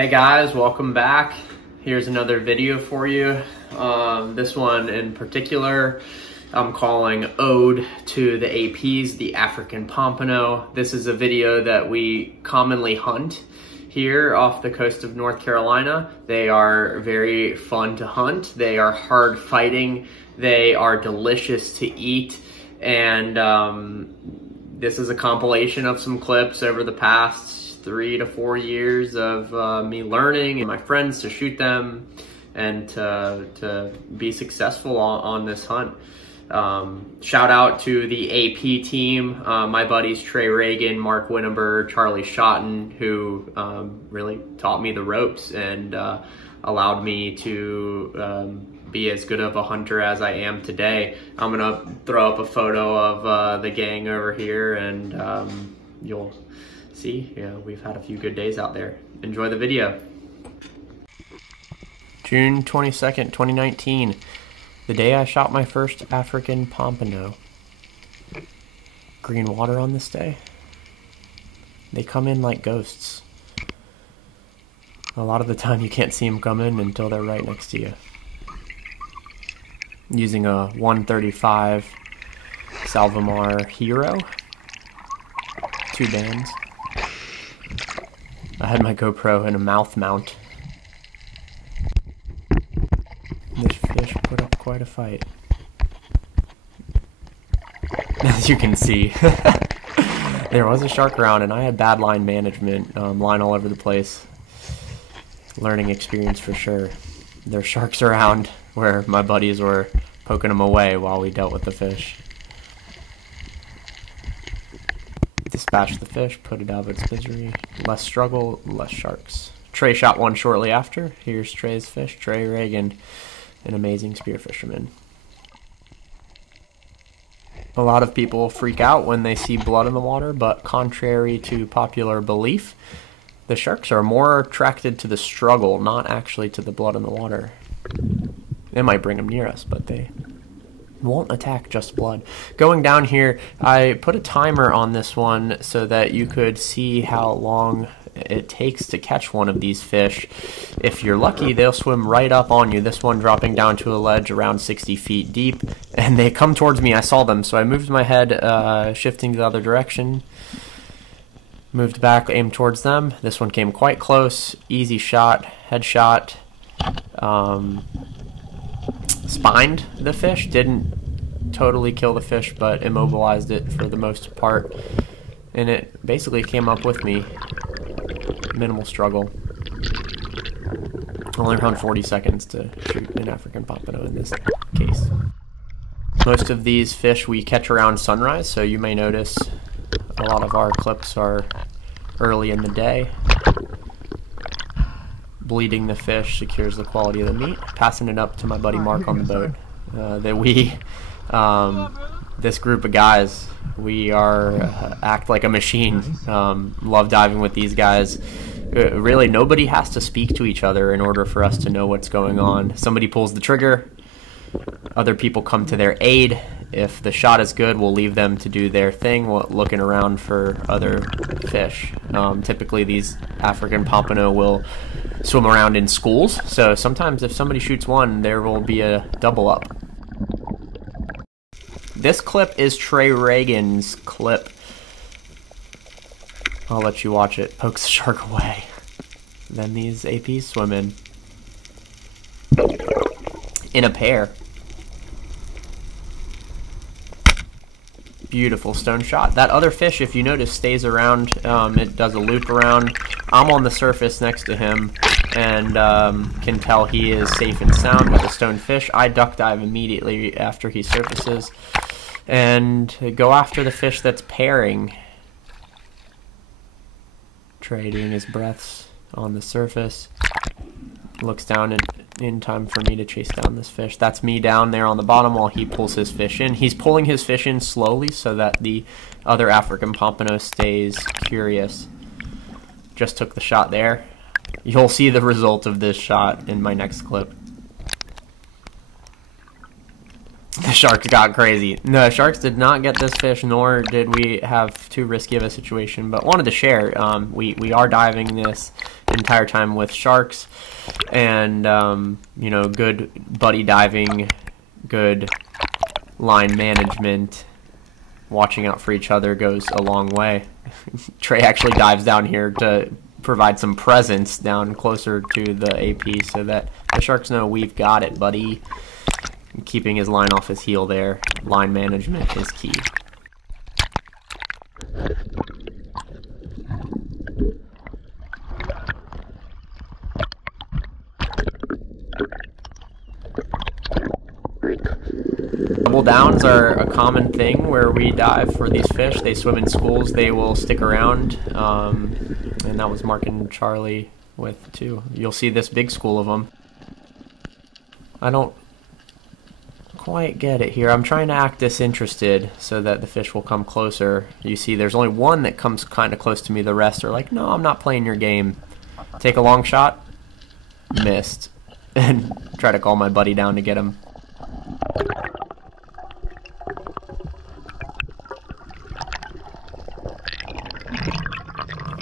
Hey guys, welcome back. Here's another video for you. This one in particular, I'm calling Ode to the APs, the African Pompano. This is a video that we commonly hunt here off the coast of North Carolina. They are very fun to hunt. They are hard fighting. They are delicious to eat. And this is a compilation of some clips over the past 3 to 4 years of me learning and my friends to shoot them and to be successful on this hunt. Shout out to the AP team, my buddies Trey Reagan, Mark Winneber, Charlie Schotten, who really taught me the ropes and allowed me to be as good of a hunter as I am today. I'm gonna throw up a photo of the gang over here, and you'll see, we've had a few good days out there. Enjoy the video. June 22nd, 2019, the day I shot my first African Pompano. Green water on this day. They come in like ghosts. A lot of the time you can't see them come in until they're right next to you. Using a 135 Salvamar Hero. 2 bands. I had my GoPro in a mouth mount. This fish put up quite a fight. As you can see, there was a shark around and I had bad line management, line all over the place. Learning experience for sure. There's sharks around where my buddies were poking them away while we dealt with the fish. Dispatched the fish, put it out of its misery. Less struggle, less sharks. Trey shot one shortly after. Here's Trey's fish, Trey Reagan, an amazing spear fisherman. A lot of people freak out when they see blood in the water, but contrary to popular belief, the sharks are more attracted to the struggle, not actually to the blood in the water. It might bring them near us, but they won't attack just blood. Going down here, I put a timer on this one so that you could see how long it takes to catch one of these fish. If you're lucky, they'll swim right up on you. This one dropping down to a ledge around 60 feet deep, and they come towards me. I saw them, so I moved my head, shifting the other direction. Moved back, aimed towards them. This one came quite close. Easy shot, headshot. Spined the fish, didn't totally kill the fish, but immobilized it for the most part, and it basically came up with me. Minimal struggle. Only around 40 seconds to shoot an African Pompano in this case. Most of these fish we catch around sunrise, so you may notice a lot of our clips are early in the day. Bleeding the fish secures the quality of the meat. Passing it up to my buddy Mark on the boat. This group of guys, we are act like a machine. Love diving with these guys. Really, nobody has to speak to each other in order for us to know what's going on. Somebody pulls the trigger, other people come to their aid. If the shot is good, we'll leave them to do their thing, looking around for other fish. Typically, these African Pompano will swim around in schools, so sometimes if somebody shoots one, there will be a double up. This clip is Trey Reagan's clip. I'll let you watch it. Pokes the shark away. Then these APs swim in a pair. Beautiful stone shot. That other fish, if you notice, stays around. It does a loop around. I'm on the surface next to him and can tell he is safe and sound with the stone fish. I duck dive immediately after he surfaces and go after the fish that's pairing. Trey doing his breaths on the surface. Looks down in time for me to chase down this fish. That's me down there on the bottom while he pulls his fish in. He's pulling his fish in slowly so that the other African Pompano stays curious. Just took the shot there. You'll see the result of this shot in my next clip. The sharks got crazy. No, sharks did not get this fish, nor did we have too risky of a situation, but wanted to share. We are diving this entire time with sharks, and you know, good buddy diving, good line management, watching out for each other goes a long way. Trey actually dives down here to provide some presence down closer to the AP so that the sharks know we've got it, buddy. Keeping his line off his heel there. Line management is key. Double downs are a common thing where we dive for these fish. They swim in schools, they will stick around, and that was Mark and Charlie with two. You'll see this big school of them. I don't quite get it here. I'm trying to act disinterested so that the fish will come closer. You see there's only one that comes kind of close to me. The rest are like, no, I'm not playing your game. Take a long shot. Missed. And try to call my buddy down to get him.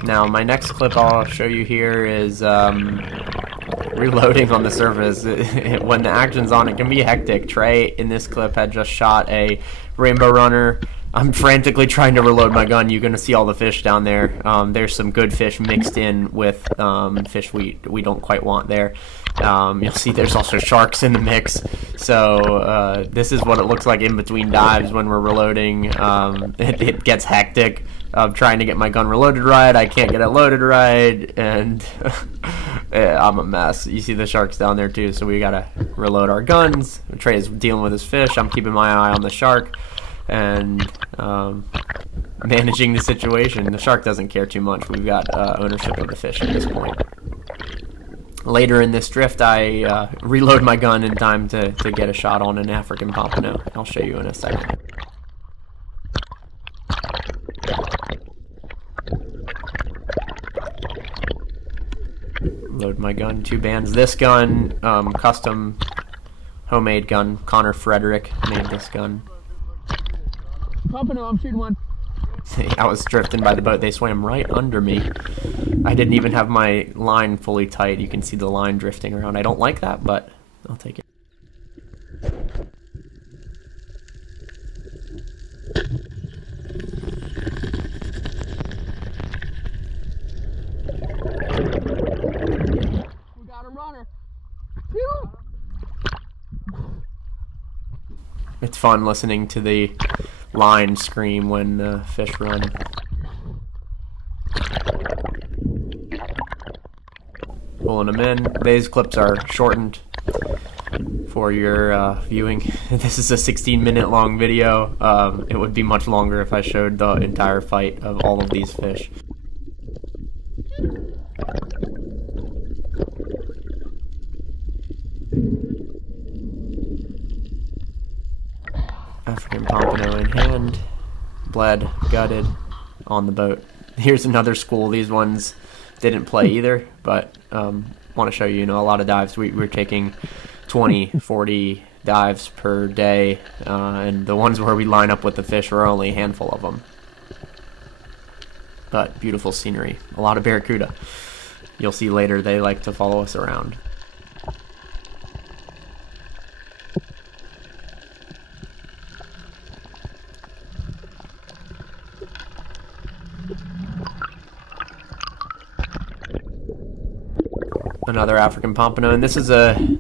Now my next clip I'll show you here is reloading on the surface. When the action's on, it can be hectic. Trey in this clip had just shot a rainbow runner. I'm frantically trying to reload my gun. You're gonna see all the fish down there. There's some good fish mixed in with fish we don't quite want there. You'll see there's also sharks in the mix. So this is what it looks like in between dives when we're reloading. It gets hectic. I'm trying to get my gun reloaded right. I can't get it loaded right, and I'm a mess. You see the sharks down there too, so we gotta reload our guns. Trey is dealing with his fish. I'm keeping my eye on the shark and managing the situation. The shark doesn't care too much. We've got ownership of the fish at this point. Later in this drift, I reload my gun in time to get a shot on an African Pompano. I'll show you in a second. Load my gun, 2 bands. This gun, custom homemade gun. Connor Frederick made this gun. Pompano, I'm shooting one. I was drifting by the boat. They swam right under me. I didn't even have my line fully tight. You can see the line drifting around. I don't like that, but I'll take it. We got a runner. It's fun listening to the line scream when fish run. Pulling them in. These clips are shortened for your viewing. This is a 16-minute long video. It would be much longer if I showed the entire fight of all of these fish. African Pompano in hand, bled, gutted, on the boat. Here's another school. These ones didn't play either, but want to show you, a lot of dives. We're taking 20, 40 dives per day, and the ones where we line up with the fish are only a handful of them. But beautiful scenery. A lot of barracuda. You'll see later they like to follow us around. Another African Pompano, and this is a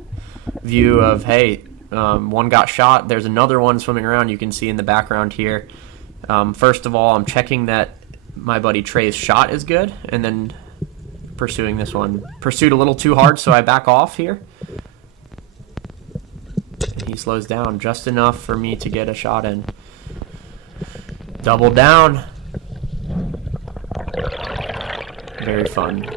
view of, hey, one got shot, there's another one swimming around. You can see in the background here. First of all, I'm checking that my buddy Trey's shot is good, and then pursuing this one. Pursued a little too hard, so I back off here. He slows down just enough for me to get a shot in. Double down. Very fun.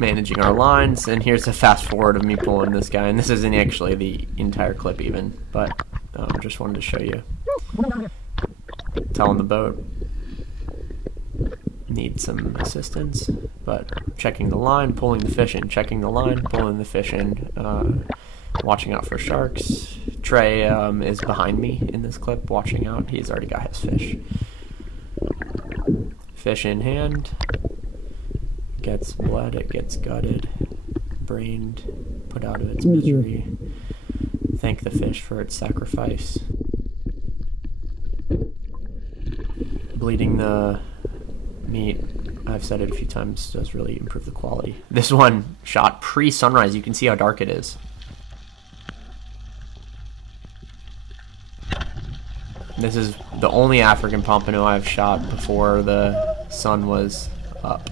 Managing our lines, and here's a fast forward of me pulling this guy, and this isn't actually the entire clip even, but just wanted to show you. Telling the boat. need some assistance, but checking the line, pulling the fish in, checking the line, pulling the fish in, watching out for sharks. Trey is behind me in this clip, watching out. He's already got his fish. Fish in hand, gets bled, it gets gutted, brained, put out of its misery. Thank the fish for its sacrifice. Bleeding the meat, I've said it a few times, does really improve the quality. This one shot pre-sunrise. You can see how dark it is. This is the only African Pompano I've shot before the sun was up.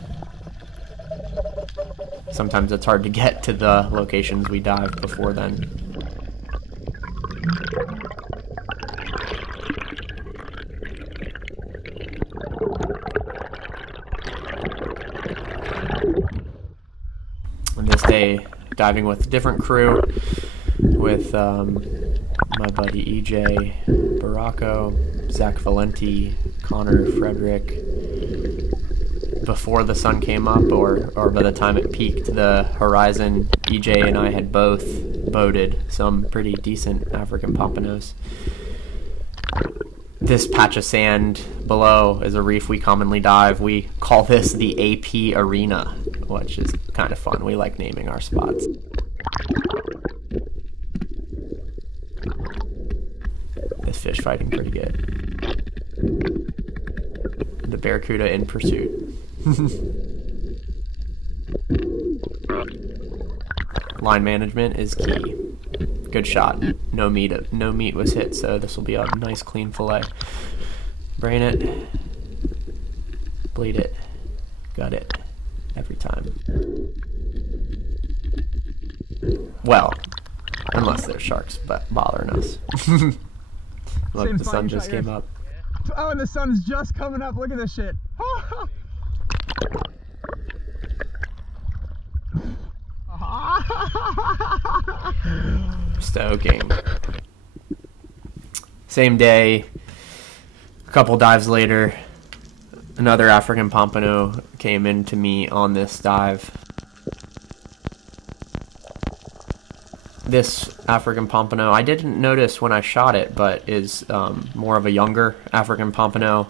Sometimes it's hard to get to the locations we dive before then. And this day, diving with a different crew, with my buddy EJ, Baracco, Zach Valenti, Connor, Frederick. Before the sun came up, or by the time it peaked the horizon, EJ and I had both boated some pretty decent African Pompanos. This patch of sand below is a reef we commonly dive. We call this the AP Arena, which is kind of fun. We like naming our spots. This fish fighting pretty good. The barracuda in pursuit. Line management is key. Good shot. No meat was hit, so this will be a nice clean fillet. Brain it, bleed it, gut it, every time. Well, unless there's sharks bothering us. Look, the sun just came up. Oh, and the sun's just coming up. Look at this shit. Stoking. Same day, a couple dives later, another African Pompano came into me on this dive. This African Pompano, I didn't notice when I shot it, but is more of a younger African Pompano.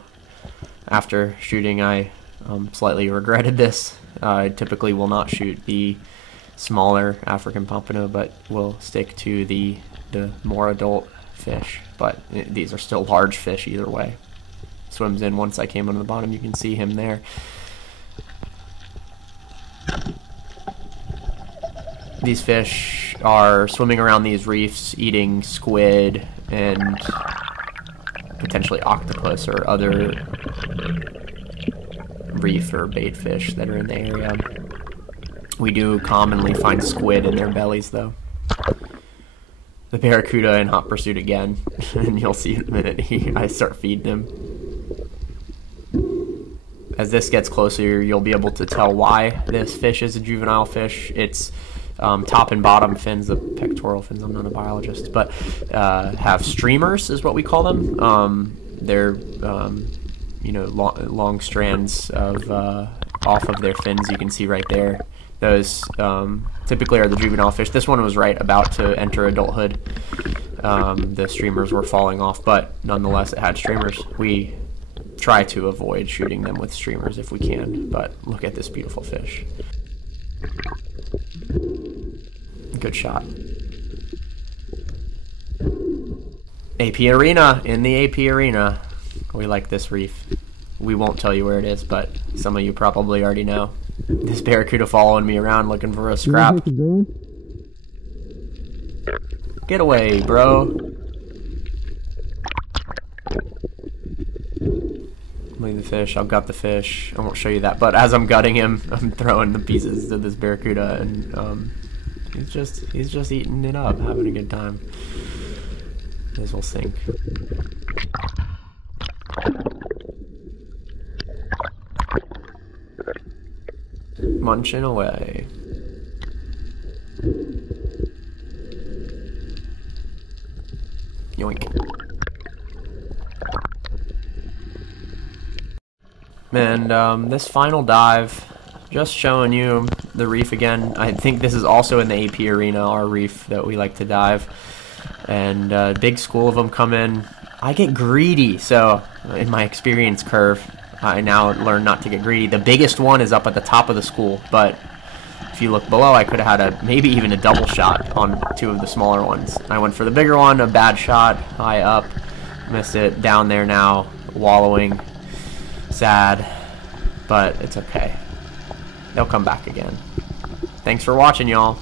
After shooting, I slightly regretted this. I typically will not shoot the smaller African Pompano, but will stick to the more adult fish. But these are still large fish either way. Swims in once I came onto the bottom. You can see him there. These fish are swimming around these reefs, eating squid and potentially octopus or other reef or bait fish that are in the area. We do commonly find squid in their bellies, though. The barracuda in hot pursuit again, and you'll see in a minute I start feeding him. As this gets closer, you'll be able to tell why this fish is a juvenile fish. It's top and bottom fins, the pectoral fins, I'm not a biologist, but have streamers is what we call them. They're you know, long strands of off of their fins. You can see right there. Those typically are the juvenile fish. This one was right about to enter adulthood. The streamers were falling off, but nonetheless it had streamers. We try to avoid shooting them with streamers if we can, but look at this beautiful fish. Good shot. AP Arena, in the AP Arena. We like this reef. We won't tell you where it is, but some of you probably already know. This barracuda following me around looking for a scrap. Get away, bro. Leave the fish. I've got the fish. I won't show you that, but as I'm gutting him, I'm throwing the pieces of this barracuda, and he's just eating it up, having a good time. This will sink. Munching away. Yoink. And this final dive, just showing you the reef again. I think this is also in the AP arena, our reef that we like to dive. And a big school of them come in. I get greedy, so in my experience curve, I now learn not to get greedy. The biggest one is up at the top of the school, but if you look below, I could have had maybe even a double shot on two of the smaller ones. I went for the bigger one, a bad shot, high up, missed it, down there now, wallowing, sad, but it's okay. They'll come back again. Thanks for watching, y'all.